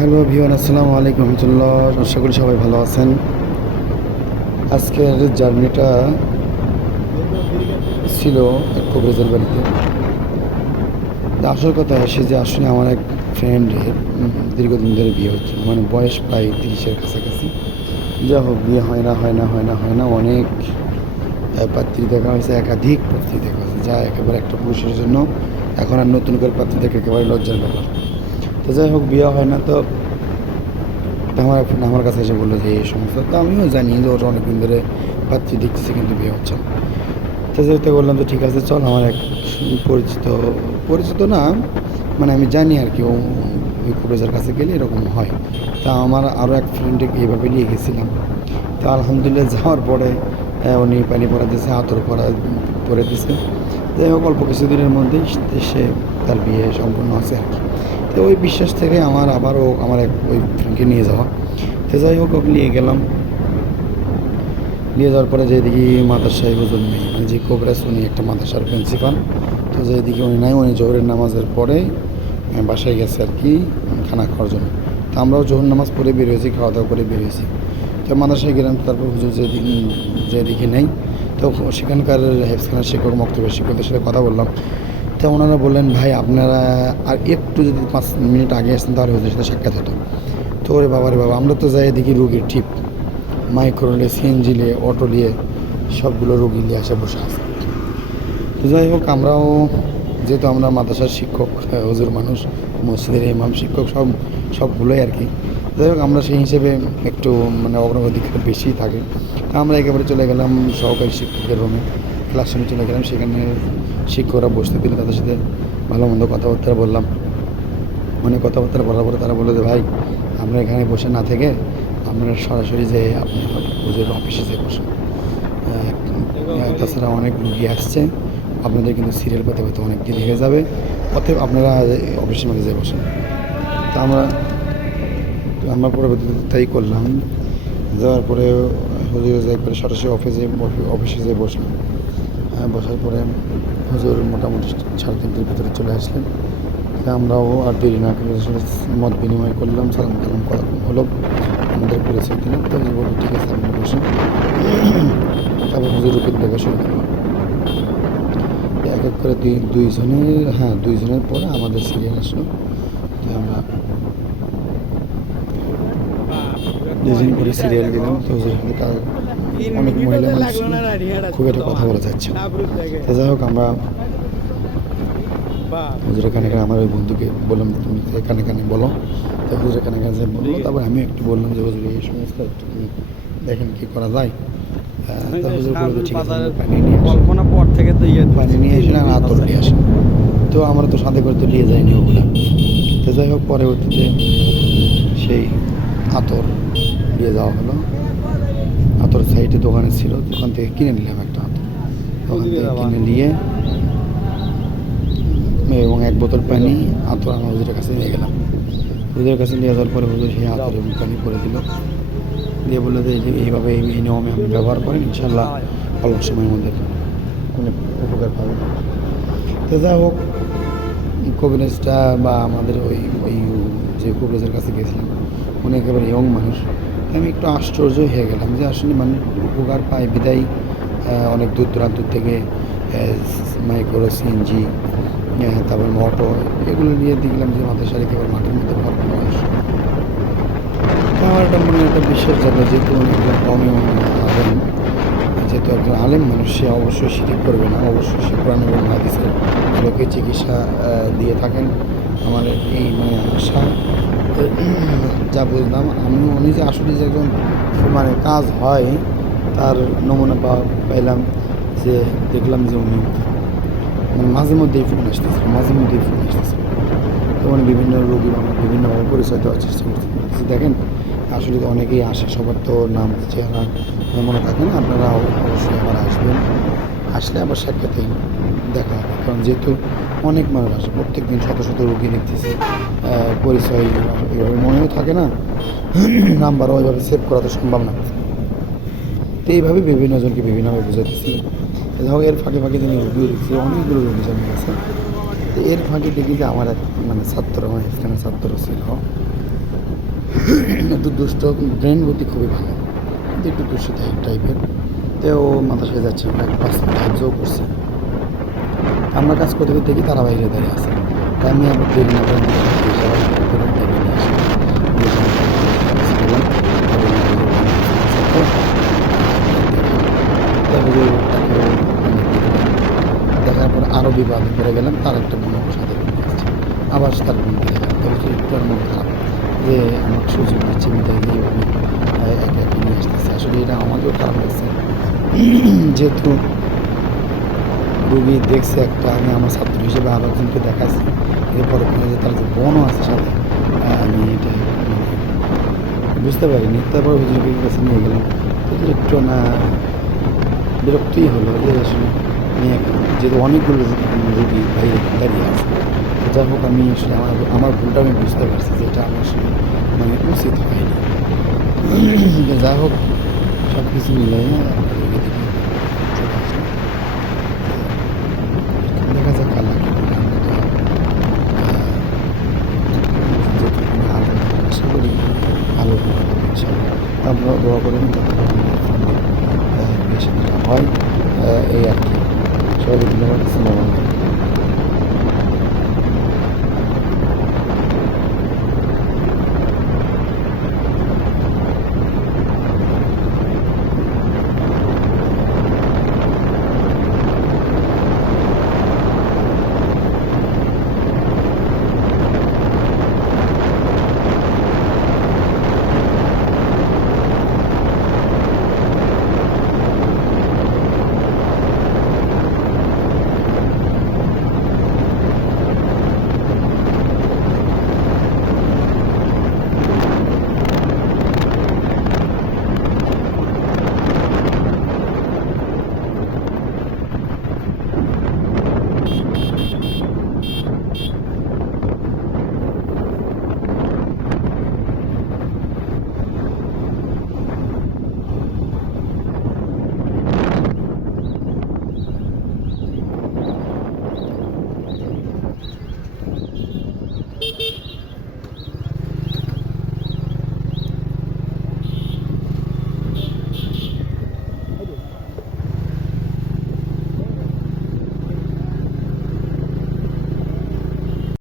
Hello V1 আসসালামু আলাইকুম রহমতুল্লাহ। আশা করি সবাই ভালো আছেন। আজকের জার্নিটা ছিল এক কবিরাজের বাড়িতে। আসল কথা আসে যে আসলে আমার এক ফ্রেন্ডের দীর্ঘদিন ধরে বিয়ে হচ্ছে। মানে বয়স প্রায় তিরিশের কাছাকাছি। যা হোক, বিয়ে হয় না হয় না হয় না হয় না, অনেক পাত্রী দেখা হয়েছে, একাধিক পাত্রী দেখা হয়েছে। যা একেবারে একটা পুরুষের জন্য এখন আর নতুন করে পাত্রী দেখা একেবারে লজ্জার ব্যাপার। তো যাই হোক বিয়ে হয় না তো আমার আমার কাছে এসে বলল যে এই সমস্যা তো আমিও জানি যে ওরা অনেকদিন ধরে পাত্রী দেখতেছে কিন্তু বিয়ে হচ্ছে না। তো যেহেতু বললাম তো ঠিক আছে চল আমার এক পরিচিত পরিচিত না মানে আমি জানি আর কি ও ওই কুরেজার কাছে গেলে এরকম হয়। তা আমার আরও এক ফ্রেন্ডকে এইভাবে নিয়ে গেছিলাম। তো আলহামদুলিল্লাহ যাওয়ার পরে আহ, উনি পানি পরা দিয়েছে আতর পরা পরে দিয়েছে যাই হোক অল্প কিছুদিনের মধ্যেই সে তার বিয়ে সম্পূর্ণ আছে আর কি। তো ওই বিশ্বাস থেকে আমার আবারও আমার এক ওই ফ্রেন্ডকে নিয়ে যাওয়া। তো যাই হোক, ওকে নিয়ে গেলাম। নিয়ে যাওয়ার পরে যেদিকে মাদ্রাসায় হুজুর নেই মানে যে কোবরাস উনি একটা মাদ্রাসার প্রিন্সিপাল তো যেদিকে উনি নাই, উনি জোহরের নামাজের পরে বাসায় গেছে আর কি, খানা খাওয়ার জন্য। তো আমরাও জোহর নামাজ পড়ে বেরিয়েছি খাওয়া দাওয়া করে বেরিয়েছি তো মাদ্রাসায় গেলাম তারপর হুজুর যেদিকে যেদিকে নেই, তো সেখানকার হেফসখানার শিক্ষক মক্তব্যের শিক্ষকদের সাথে কথা বললাম। তো ওনারা বললেন, ভাই, আপনারা আর একটু যদি পাঁচ মিনিট আগে আসতেন তাহলে হুজুরের সাথে সাক্ষাৎ হতো। তো ওরে বাবা রে বাবা, আমরা তো যাই দেখি রুগীর ঠিক, মাইক্রো নিয়ে সিএনজি নিয়ে অটো নিয়ে সবগুলো রুগী নিয়ে আসে বসে আছে। তো যাই হোক, আমরাও, যেহেতু আমরা মাদ্রাসার শিক্ষক, হুজুর মানুষ, মসজিদের ইমাম, শিক্ষক, সব, সবগুলোই আর কি। যাই হোক, আমরা সেই হিসেবে একটু মানে অগ্রগতিকার বেশি থাকে। আমরা একেবারে চলে গেলাম সহকারী শিক্ষকদের রুমে ক্লাসরুমে চলে গেলাম, সেখানে শিক্ষকরা বসতে দিলে তাদের সাথে ভালো মন্দ কথাবার্তা বললাম। অনেক কথাবার্তা বলার পরে তারা বলল যে, ভাই, আমরা এখানে বসে না থেকে আপনারা সরাসরি যে আপনি হুজুর অফিসে যে বসুন। তাছাড়া অনেক রুগী আসছে। আপনাদের কিন্তু সিরিয়াল পেতে পেতে অনেক দেরি হয়ে যাবে। অতএব আপনারা অফিসের মধ্যে যে বসেন। তা আমরা আমরা পরবর্তীতে তাই করলাম। যাওয়ার পরে হুজুর যাই করে সরাসরি অফিসে অফিসে যেয়ে বসলাম। বসার পরে হুজুর মোটামুটি সাড়ে তিনটের ভিতরে চলে আসলেন। আমরাও আর দেরি না করে মত বিনিময় করলাম, সালাম কালাম করা হলো। আমাদের পরিচয় দিলাম তো বলল ঠিক আছে, আপনি বসুন। তারপর হুজুর রুকির দেখা শুরু করলাম এক এক করে দুই, দুইজনের হ্যাঁ দুইজনের পরে আমাদের সিরিয়াল আসলো। তো আমরা দুজন করে সিরিয়াল দিলাম। তো হুজুর কা- অনেক মহিলা মানুষ খুব একটা কথা বলা যাচ্ছে তো যাই হোক আমরা হুজুরের কানে কানে আমার ওই বন্ধুকে বললাম তুমি কানে কানে বলো তো হুজুরের কানে কানে বলল তারপর আমি একটু বললাম যে হুজুর এই সমস্ত একটু দেখেন কি করা যায়। আহ, তো হুজুর বলল ঠিক আছে পানি নিয়ে কল্পনা পর থেকে তো ইয়ে পানি নিয়ে আসেন আর আতর নিয়ে আসেন তো আমরা তো সাথে করে তো নিয়ে যাইনি ওগুলা। তো যাই হোক পরবর্তীতে সেই আতর নিয়ে যাওয়া হলো। আতর সাইডে দোকানে ছিল দোকান থেকে কিনে নিলাম একটা আতর দোকান থেকে কিনে নিয়ে এবং এক বোতল পানি আতর আমার হুজুরের কাছে নিয়ে গেলাম। হুজুরের কাছে নিয়ে যাওয়ার পরে হুজুর সেই আতর এবং পানি করে দিল। দিয়ে বলল যে এইভাবে এই এই নিয়মে আপনি ব্যবহার করেন ইনশাল্লাহ অল্প সময়ের মধ্যে কোনো উপকার পাবেন তো যা হোক কবিরাজটা বা আমাদের ওই ওই যে কবিরাজের কাছে গেছিলাম উনি একেবারে ইয়ং মানুষ। আমি একটু আশ্চর্য হয়ে গেলাম যে আসলে মানুষ উপকার পায়, বিদায় অনেক দূর দূরান্ত থেকে মাইক্রো সিএনজি তারপর মোটো এগুলো নিয়ে দেখলাম যে মাথা সারি একেবারে মাঠের মধ্যে ভরপুর মানুষ আমার একটা মনে একটা বিশ্বাস যাবে যেহেতু উনি একজন কমই আলেম, যেহেতু একজন আলেম মানুষ, সে অবশ্যই সেটি করবে না, অবশ্যই সে কোরআন এবং হাদিসের আলোকে চিকিৎসা দিয়ে থাকেন। আমার এই মানে আশা যা বুঝলাম। আমি যে আসলে যে একজন মানে কাজ হয় তার নমুনা পাইলাম যে দেখলাম যে উনি মানে মাঝে মধ্যেই ফোন আসতেছিল মাঝে মধ্যেই ফোন আসতেছিল তো উনি বিভিন্ন রোগী মানুষ বিভিন্নভাবে পরিচয় দেওয়ার চেষ্টা বলছি, দেখেন আসলে অনেকেই আসে সবার তো নাম চেহারা মনে থাকে না আপনারা অব- অবশ্যই আবার আসবেন। আসলে আবার সাক্ষাতেই দেখা কারণ যেহেতু অনেক মানুষ আসে প্রত্যেক দিন শত শত রোগী দেখতেছি। পরিচয় এভাবে মনেও থাকে না, নাম্বারও ওইভাবে সেভ করা তো সম্ভব না। তো এইভাবে বিভিন্ন জনকে বিভিন্নভাবে বোঝাতেছি যাই এর ফাঁকে ফাঁকে তিনি রুগীও দেখছি অনেকগুলো রুগী জমে গেছে তো এর ফাঁকে দেখি যে আমার এক মানে ছাত্র, আমার এখানে ছাত্র ছিল। একটু দুষ্ট ব্রেন বুদ্ধি খুবই ভালো একটু দুষ্ট টাইপের তো ও মাদ্রাসায় যাচ্ছে প্রায় পাঁচ সাহায্যও করছে আমরা কাজ করতে করতে দেখি তারা বাইরে দাঁড়িয়ে আছে তাই আমি আবার দেরি না দেখার পর আরও বিবাদ করে গেলাম তার একটা ওর সাথে আবার তার বোনকে দেখালাম তবে একটু আর মন খারাপ যে আমার সুযোগ দিচ্ছে মিটাই দিয়ে একে আসতেছি আসলে এটা আমাকেও খারাপ লাগছে যেহেতু রুগী দেখছে একটা, আমি আমার ছাত্র হিসেবে আরও একজনকে দেখাচ্ছি এরপরে যে তার যে বোনও আছে সাথে আমি এটা মানে বুঝতে পারিনি। তারপর হুজুরের কাছে নিয়ে গেলাম। হুজুর একটু না বিরক্তই হলো যে আসলে নিয়ে যেহেতু অনেকগুলো রুগী বাইরে দাঁড়িয়ে আছে। তো যাই হোক, আমি আসলে আমার আমার ভুলটা আমি বুঝতে পারছি যে এটা আমার আসলে মানে উচিত হয়নি। তো যাই হোক সব কিছু মিলে এদিকে চলে আসলাম দেখা যাক আল্লাহ কি করে। আমরা তো, আহ, যেটুকুনি আলো আশা করি ভালো হবে ইনশাআল্লাহ আপনারা দোয়া করেন হয়। এই আর কি। সবাইকে ধন্যবাদ।